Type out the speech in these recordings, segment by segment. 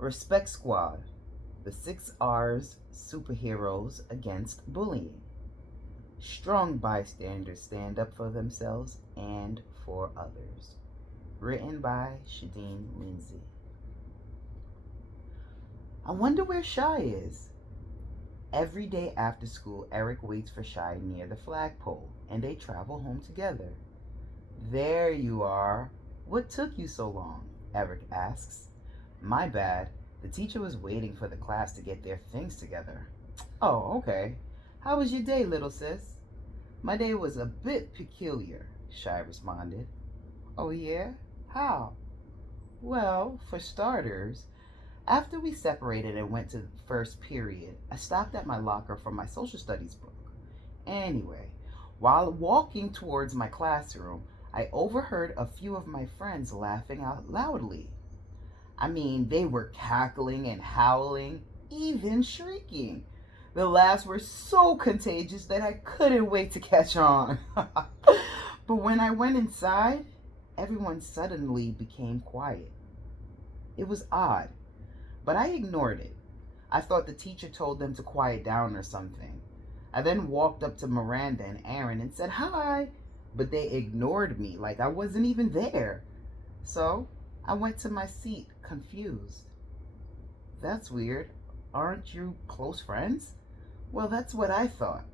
Respect Squad, the 6R's superheroes against bullying. Strong bystanders stand up for themselves and for others. Written by Shadeen Lindsay. I wonder where Shy is. Every day after school, Eric waits for Shy near the flagpole, and they travel home together. There you are. What took you so long? Eric asks. My bad. The teacher was waiting for the class to get their things together. Oh, okay. How was your day, little sis? My day was a bit peculiar, Shy responded. Oh, yeah? How? Well, for starters, after we separated and went to the first period, I stopped at my locker for my social studies book. Anyway, while walking towards my classroom, I overheard a few of my friends laughing out loudly. I mean, they were cackling and howling, even shrieking. The laughs were so contagious that I couldn't wait to catch on. But when I went inside, everyone suddenly became quiet. It was odd, but I ignored it. I thought the teacher told them to quiet down or something. I then walked up to Miranda and Aaron and said hi, but they ignored me like I wasn't even there. So I went to my seat, confused. That's weird. Aren't you close friends? Well, that's what I thought.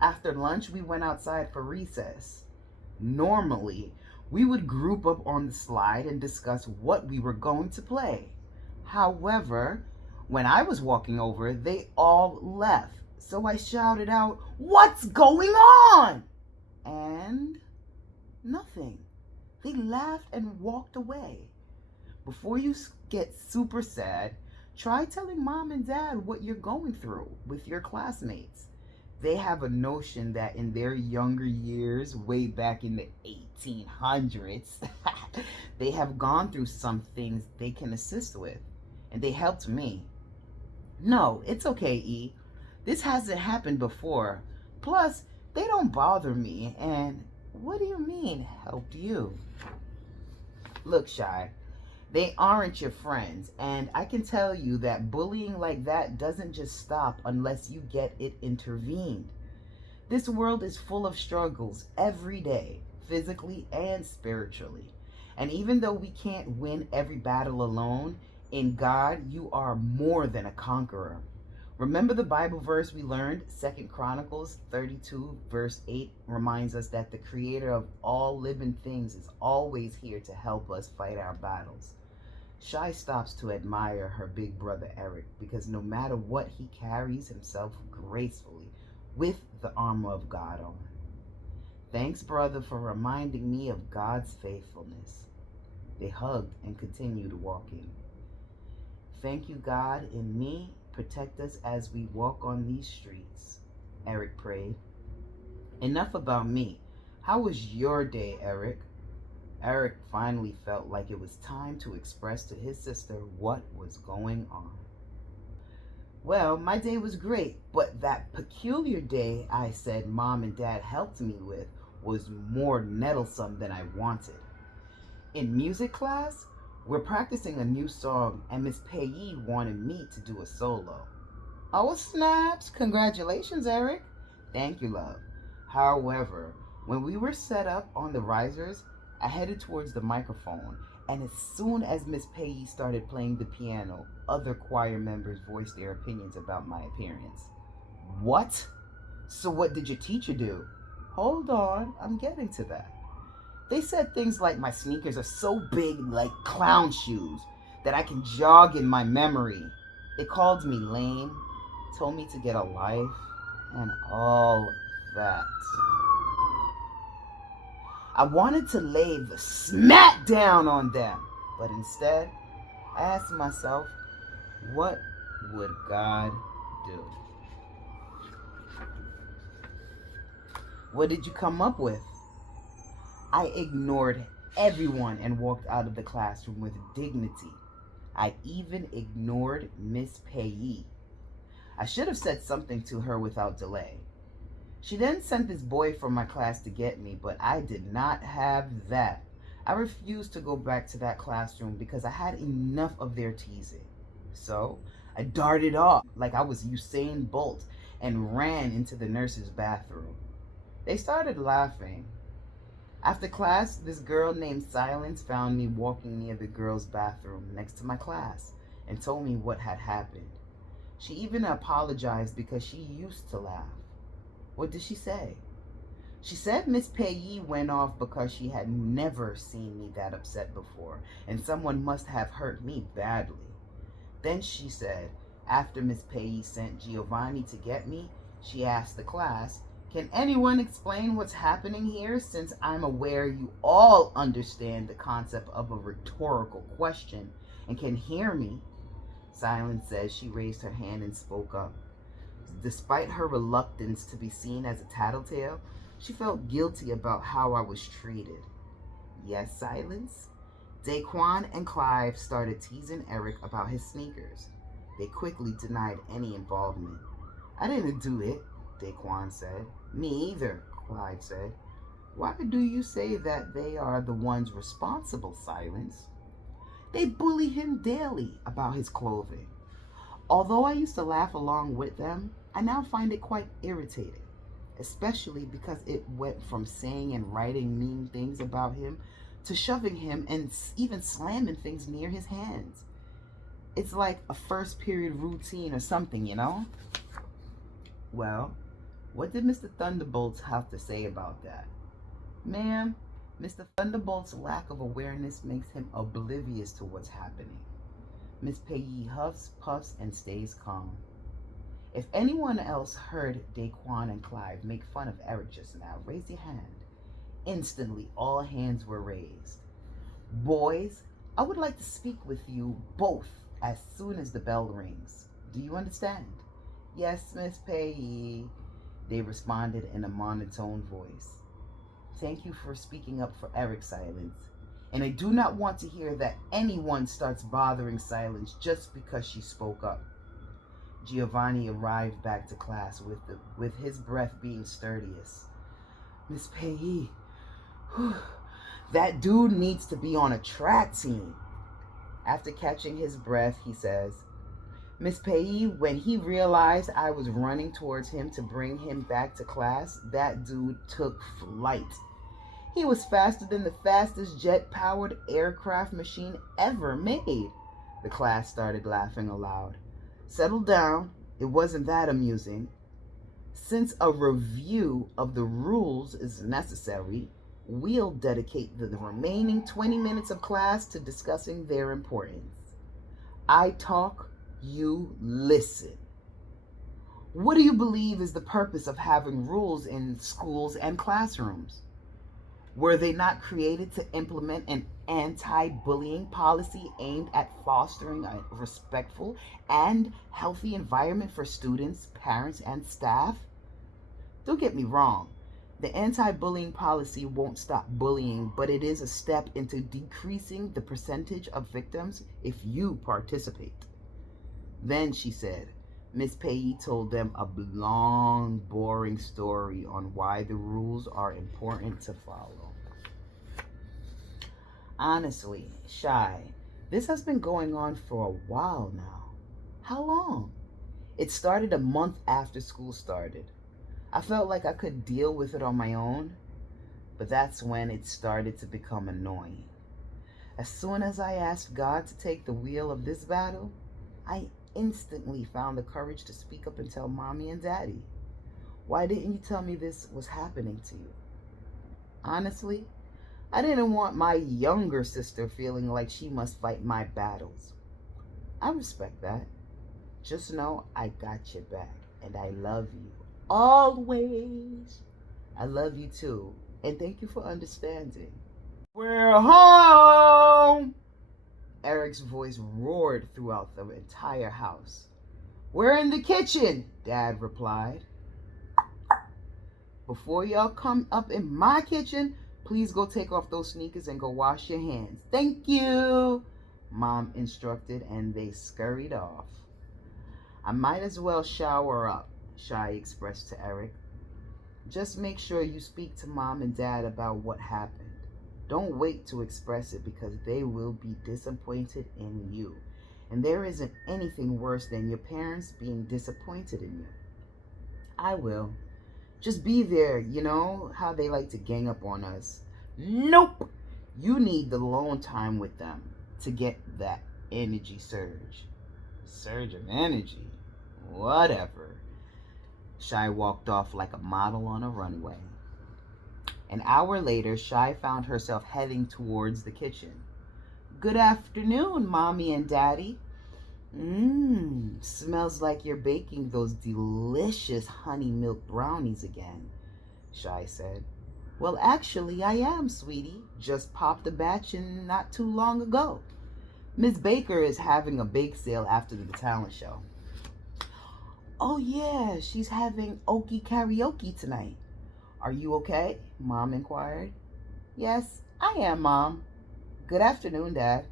After lunch, we went outside for recess. Normally, we would group up on the slide and discuss what we were going to play. However, when I was walking over, they all left. So I shouted out, "What's going on?" And nothing. They laughed and walked away. Before you get super sad, try telling mom and dad what you're going through with your classmates. They have a notion that in their younger years, way back in the 1800s, they have gone through some things they can assist with. And they helped me. No, it's okay, E. This hasn't happened before. Plus, they don't bother me. And what do you mean, helped you? Look, Shy, they aren't your friends. And I can tell you that bullying like that doesn't just stop unless you get it intervened. This world is full of struggles every day, physically and spiritually. And even though we can't win every battle alone, in God you are more than a conqueror. Remember the Bible verse we learned? 2 Chronicles 32 verse 8 reminds us that the creator of all living things is always here to help us fight our battles. Shy stops to admire her big brother Eric because no matter what, he carries himself gracefully with the armor of God on. Thanks, brother, for reminding me of God's faithfulness. They hugged and continued walking. Thank you, God, in me. Protect us as we walk on these streets, Eric prayed. Enough about me. How was your day, Eric? Eric finally felt like it was time to express to his sister what was going on. Well, my day was great, but that peculiar day I said mom and dad helped me with was more nettlesome than I wanted. In music class, we're practicing a new song, and Miss Payee wanted me to do a solo. Oh, snaps! Congratulations, Eric. Thank you, love. However, when we were set up on the risers, I headed towards the microphone, and as soon as Miss Payee started playing the piano, other choir members voiced their opinions about my appearance. What? So what did your teacher do? Hold on, I'm getting to that. They said things like my sneakers are so big like clown shoes that I can jog in my memory. It called me lame, told me to get a life, and all that. I wanted to lay the smack down on them, but instead, I asked myself, what would God do? What did you come up with? I ignored everyone and walked out of the classroom with dignity. I even ignored Miss Payee. I should have said something to her without delay. She then sent this boy from my class to get me, but I did not have that. I refused to go back to that classroom because I had enough of their teasing. So I darted off like I was Usain Bolt and ran into the nurse's bathroom. They started laughing. After class, this girl named Sylense found me walking near the girls' bathroom next to my class and told me what had happened. She even apologized because she used to laugh. What did she say? She said Miss Payee went off because she had never seen me that upset before, and someone must have hurt me badly. Then she said, after Miss Payee sent Giovanni to get me, she asked the class, "Can anyone explain what's happening here, since I'm aware you all understand the concept of a rhetorical question and can hear me?" Silence says she raised her hand and spoke up. Despite her reluctance to be seen as a tattletale, she felt guilty about how I was treated. Yes, Silence? Daquan and Clive started teasing Eric about his sneakers. They quickly denied any involvement. "I didn't do it," Daquan said. "Me either," Clive said. "Why do you say that they are the ones responsible, Silence?" "They bully him daily about his clothing. Although I used to laugh along with them, I now find it quite irritating, especially because it went from saying and writing mean things about him to shoving him and even slamming things near his hands. It's like a first period routine or something, you know?" Well, what did Mr. Thunderbolts have to say about that? "Ma'am, Mr. Thunderbolt's lack of awareness makes him oblivious to what's happening." Miss Payee huffs, puffs, and stays calm. If anyone else heard Daquan and Clive make fun of Eric just now, raise your hand. Instantly, all hands were raised. "Boys, I would like to speak with you both as soon as the bell rings. Do you understand?" "Yes, Miss Payee," they responded in a monotone voice. "Thank you for speaking up for Eric, Silence. And I do not want to hear that anyone starts bothering Silence just because she spoke up." Giovanni arrived back to class with his breath being sturdiest. "Miss Payee, that dude needs to be on a track team." After catching his breath, he says, "Miss Payee, when he realized I was running towards him to bring him back to class, that dude took flight. He was faster than the fastest jet-powered aircraft machine ever made." The class started laughing aloud. "Settle down. It wasn't that amusing. Since a review of the rules is necessary, we'll dedicate the remaining 20 minutes of class to discussing their importance. I talk, you listen. What do you believe is the purpose of having rules in schools and classrooms? Were they not created to implement an anti bullying policy aimed at fostering a respectful and healthy environment for students, parents, and staff? Don't get me wrong, the anti bullying policy won't stop bullying, but it is a step into decreasing the percentage of victims if you participate." Then she said, Miss Payee told them a long, boring story on why the rules are important to follow. "Honestly, Shy, this has been going on for a while now." "How long?" "It started a month after school started. I felt like I could deal with it on my own, but that's when it started to become annoying. As soon as I asked God to take the wheel of this battle, I instantly found the courage to speak up and tell Mommy and Daddy. Why didn't you tell me this was happening to you? Honestly, I didn't want my younger sister feeling like she must fight my battles. I respect that. Just know I got your back, and I love you. Always. I love you too, and thank you for understanding." "We're home!" Eric's voice roared throughout the entire house. "We're in the kitchen," Dad replied. "Before y'all come up in my kitchen, please go take off those sneakers and go wash your hands." "Thank you," Mom instructed, and they scurried off. "I might as well shower up," Shy expressed to Eric. "Just make sure you speak to Mom and Dad about what happened. Don't wait to express it because they will be disappointed in you. And there isn't anything worse than your parents being disappointed in you. I will. Just be there, you know how they like to gang up on us. Nope! You need the alone time with them to get that energy surge. Surge of energy? Whatever. Shy walked off like a model on a runway. An hour later, Shy found herself heading towards the kitchen. Good afternoon, Mommy and Daddy. Smells like you're baking those delicious honey milk brownies again, Shy said. Well, actually, I am, sweetie. Just popped a batch in not too long ago. Miss Baker is having a bake sale after the talent show. Oh, yeah, she's having Okie karaoke tonight. Are you okay? Mom inquired. Yes, I am, Mom. Good afternoon, Dad.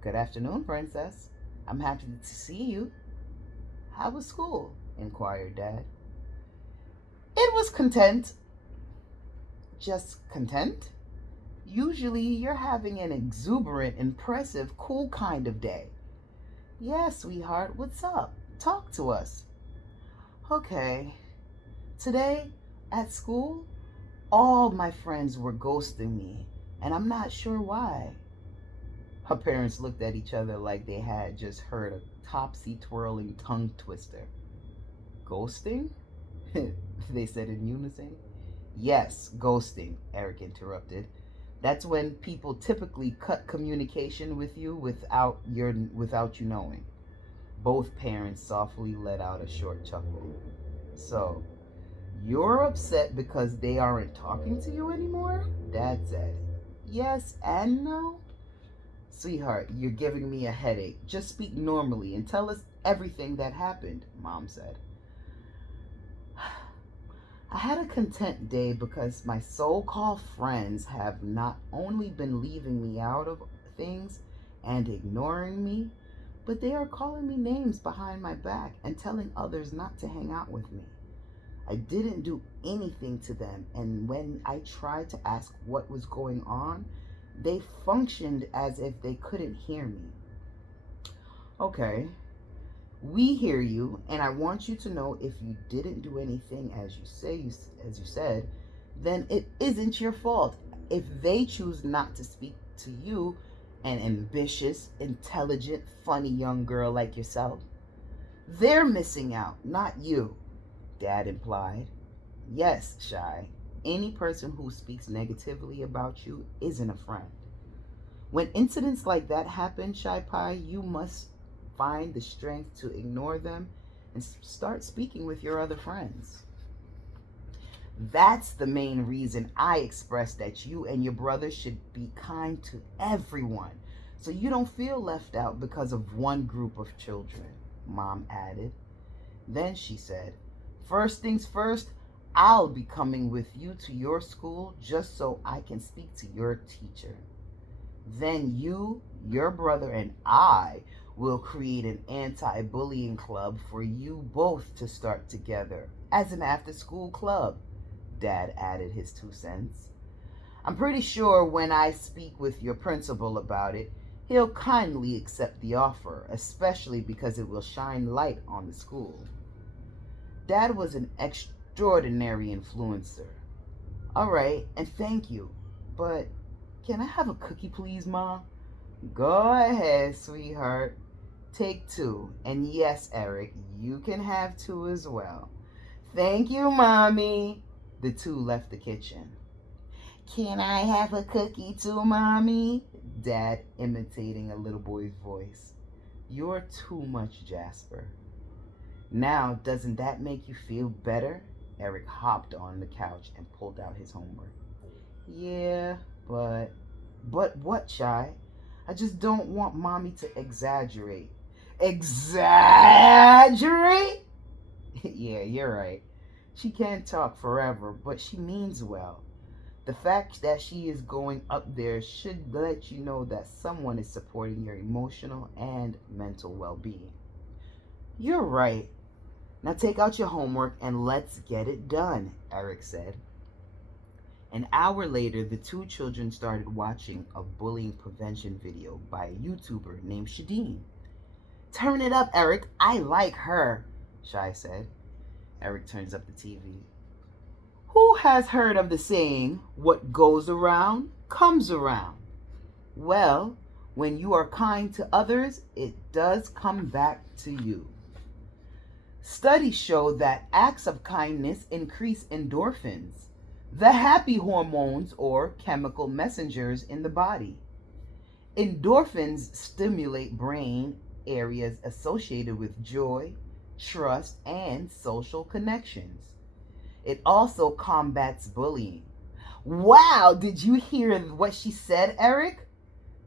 Good afternoon, Princess. I'm happy to see you. How was school? Inquired Dad. It was content. Just content? Usually you're having an exuberant, impressive, cool kind of day. Yeah, sweetheart, what's up? Talk to us. Okay. Today, at school, all my friends were ghosting me, and I'm not sure why. Her parents looked at each other like they had just heard a topsy-twirling tongue twister. Ghosting? They said in unison. Yes, ghosting, Eric interrupted. That's when people typically cut communication with you without you knowing. Both parents softly let out a short chuckle. So, you're upset because they aren't talking to you anymore? Dad said. Yes and no. Sweetheart, you're giving me a headache. Just speak normally and tell us everything that happened, Mom said. I had a content day because my so-called friends have not only been leaving me out of things and ignoring me, but they are calling me names behind my back and telling others not to hang out with me. I didn't do anything to them, and when I tried to ask what was going on, they functioned as if they couldn't hear me. Okay, we hear you, and I want you to know if you didn't do anything as you said, then it isn't your fault. If they choose not to speak to you, an ambitious, intelligent, funny young girl like yourself, they're missing out, not you, Dad implied. Yes, Shy. Any person who speaks negatively about you isn't a friend. When incidents like that happen, Shy Pie, you must find the strength to ignore them and start speaking with your other friends. That's the main reason I expressed that you and your brother should be kind to everyone so you don't feel left out because of one group of children, Mom added. Then she said, first things first, I'll be coming with you to your school just so I can speak to your teacher. Then you, your brother, and I will create an anti-bullying club for you both to start together as an after-school club, Dad added his 2 cents. I'm pretty sure when I speak with your principal about it, he'll kindly accept the offer, especially because it will shine light on the school. Dad was an extraordinary influencer. All right, and thank you, but can I have a cookie, please, Mom? Go ahead, sweetheart. Take 2. And yes, Eric, you can have 2 as well. Thank you, Mommy. The 2 left the kitchen. Can I have a cookie too, Mommy? Dad imitating a little boy's voice. You're too much, Jasper. Now, doesn't that make you feel better? Eric hopped on the couch and pulled out his homework. Yeah, but what, Shy? I just don't want Mommy to exaggerate. Exaggerate? Yeah, you're right. She can't talk forever, but she means well. The fact that she is going up there should let you know that someone is supporting your emotional and mental well-being. You're right. Now take out your homework and let's get it done, Eric said. An hour later, the 2 children started watching a bullying prevention video by a YouTuber named Shadeen. Turn it up, Eric. I like her, Shy said. Eric turns up the TV. Who has heard of the saying, what goes around comes around? Well, when you are kind to others, it does come back to you. Studies show that acts of kindness increase endorphins, the happy hormones or chemical messengers in the body. Endorphins stimulate brain areas associated with joy, trust, and social connections. It also combats bullying. Wow, did you hear what she said, Eric?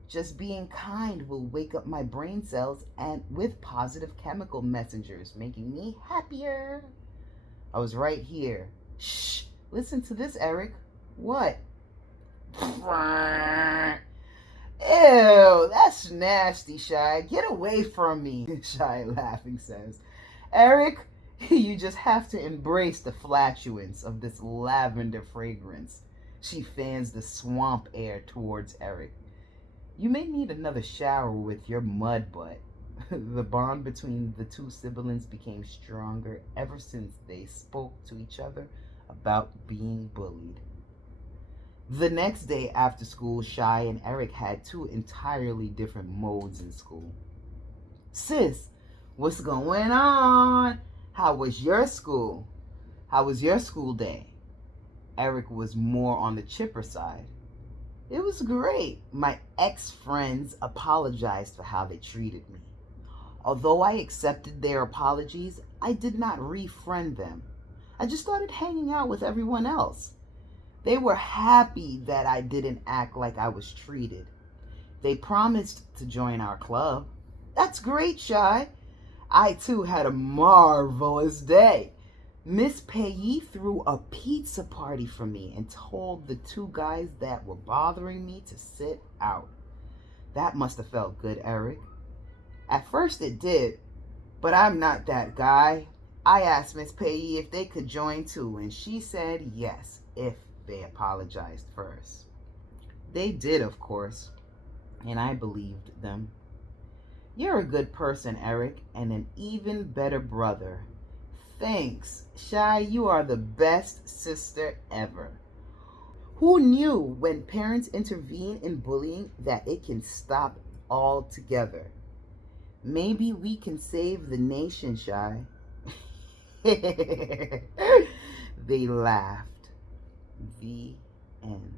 Just being kind will wake up my brain cells and with positive chemical messengers, making me happier. I was right here. Shh, listen to this, Eric. What? Ew, that's nasty, Shy. Get away from me, Shy laughing says. Eric, you just have to embrace the flatulence of this lavender fragrance. She fans the swamp air towards Eric. You may need another shower with your mud butt. The bond between the two siblings became stronger ever since they spoke to each other about being bullied. The next day after school, Shy and Eric had two entirely different modes in school. Sis, what's going on? How was your school? How was your school day? Eric was more on the chipper side. It was great. My ex-friends apologized for how they treated me. Although I accepted their apologies, I did not refriend them. I just started hanging out with everyone else. They were happy that I didn't act like I was treated. They promised to join our club. That's great, Shy. I too had a marvelous day. Miss Payee threw a pizza party for me and told the two guys that were bothering me to sit out. That must have felt good, Eric. At first it did, but I'm not that guy. I asked Miss Payee if they could join too, and she said yes, if they apologized first. They did, of course, and I believed them. You're a good person, Eric, and an even better brother. Thanks, Shy, you are the best sister ever. Who knew when parents intervene in bullying that it can stop altogether? Maybe we can save the nation, Shy. They laughed. The end.